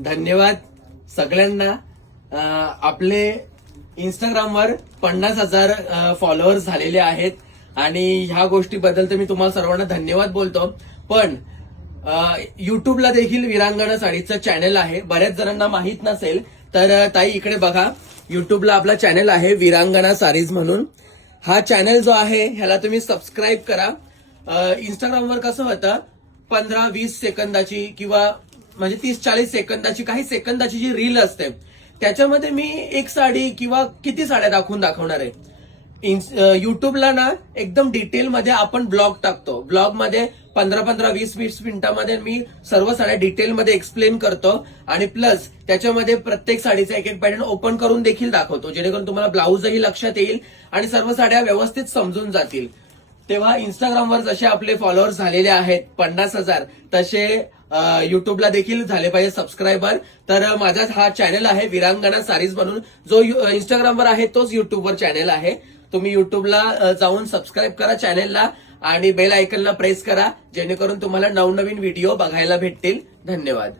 धन्यवाद सगळ्यांना. आपले इंस्टाग्रामवर 50,000 फॉलोअर्स झालेले आहेत आणि ह्या गोष्टीबद्दल तर मी तुम्हाला सर्वांना धन्यवाद बोलतो. पण युट्यूबला देखील वीरांगना साडीचं चॅनल आहे. बऱ्याच जणांना माहित नसेल तर ताई इकडे बघा, युट्यूबला आपला चॅनल आहे वीरांगना सारीज म्हणून. हा चॅनल जो आहे ह्याला तुम्ही सबस्क्राईब करा. इंस्टाग्रामवर कसं होतं 15-20 सेकंदाची किंवा म्हणजे 30-40 सेकंदाची काही सेकंदाची जी रील असते त्याच्यामध्ये मी एक साडी किंवा किती साड्या दाखवणार आहे. युट्यूबला ना एकदम डिटेलमध्ये आपण ब्लॉग टाकतो. ब्लॉगमध्ये 15-20 मिनिटांमध्ये मी सर्व साड्या डिटेलमध्ये एक्सप्लेन करतो आणि प्लस त्याच्यामध्ये प्रत्येक साडीचा एक एक पॅटर्न ओपन करून देखील दाखवतो, जेणेकरून तुम्हाला ब्लाऊजही लक्षात येईल आणि सर्व साड्या व्यवस्थित समजून जातील. तेव्हा इंस्टाग्रामवर जसे आपले फॉलोअर्स झालेले आहेत 50,000 तसे युट्यूबला देखील झाले पाहिजे सबस्क्रायबर. तर माझा हा चॅनल आहे वीरांगना सारीज म्हणून. जो इंस्टाग्रामवर आहे तोच युट्यूबवर चॅनल आहे. तुम्ही युट्यूबला जाऊन सबस्क्राईब करा चॅनलला आणि बेल आयकनला प्रेस करा, जेणेकरून तुम्हाला नवनवीन व्हिडिओ बघायला भेटतील. धन्यवाद.